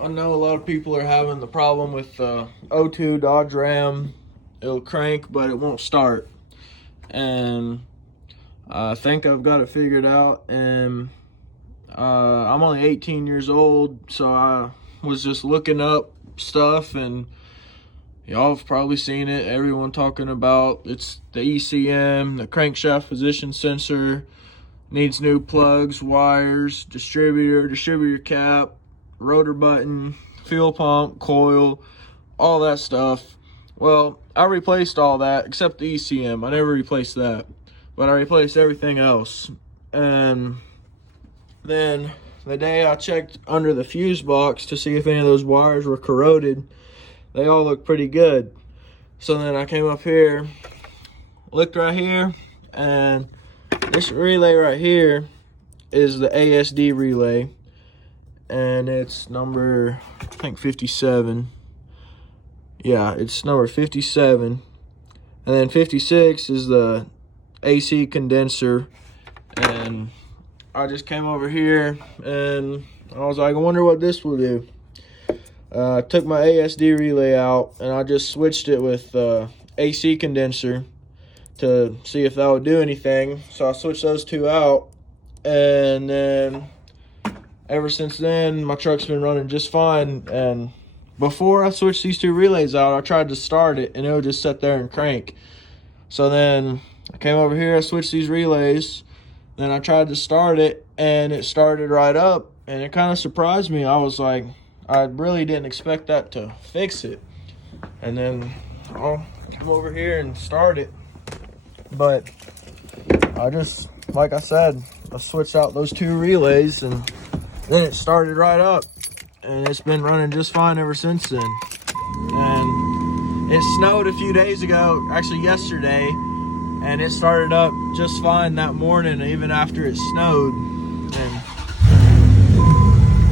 I know a lot of people are having the problem with O2 Dodge Ram. It'll crank, but it won't start. And I think I've got it figured out. And I'm only 18 years old, so I was just looking up stuff, and y'all have probably seen it. Everyone talking about it's the ECM, the crankshaft position sensor, needs new plugs, wires, distributor cap, rotor button, fuel pump, coil, all that stuff. Well, I replaced all that except the ECM. I never replaced that, but I replaced everything else. And then the day I checked under the fuse box to see if any of those wires were corroded, they all look pretty good. So then I came up here, looked right here, and this relay right here is the ASD relay, and it's number, I think 57. Yeah, it's number 57. And then 56 is the AC condenser. And I just came over here and I was like, I wonder what this will do. I took my ASD relay out and I just switched it with AC condenser to see if that would do anything. So I switched those two out, and then ever since then my truck's been running just fine. And before I switched these two relays out, I tried to start it and it would just sit there and crank. So then I came over here, I switched these relays, then I tried to start it and it started right up, and it kind of surprised me. I was like, I really didn't expect that to fix it. And then I'll come over here and start it. But I just, like I said, I switched out those two relays and then it started right up. And it's been running just fine ever since then. And it snowed a few days ago, actually yesterday, and it started up just fine that morning, even after it snowed. And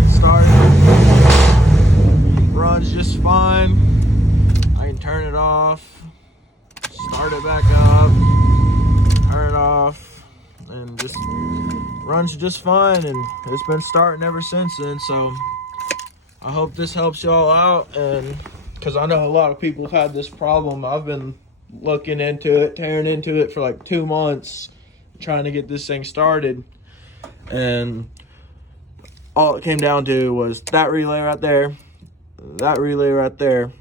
it started, runs just fine. I can turn it off, start it back up, turn it off, and just runs just fine. And it's been starting ever since then. So I hope this helps y'all out, and because I know a lot of people have had this problem. I've been looking into it, tearing into it for like 2 months, trying to get this thing started. And all it came down to was that relay right there, that relay right there.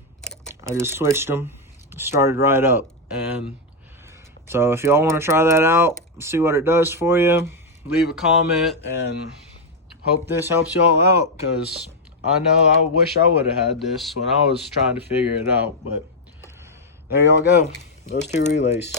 I just switched them, started right up. And so if y'all want to try that out, see what it does for you, leave a comment, and hope this helps y'all out, because I know I wish I would have had this when I was trying to figure it out. But there y'all go, those two relays.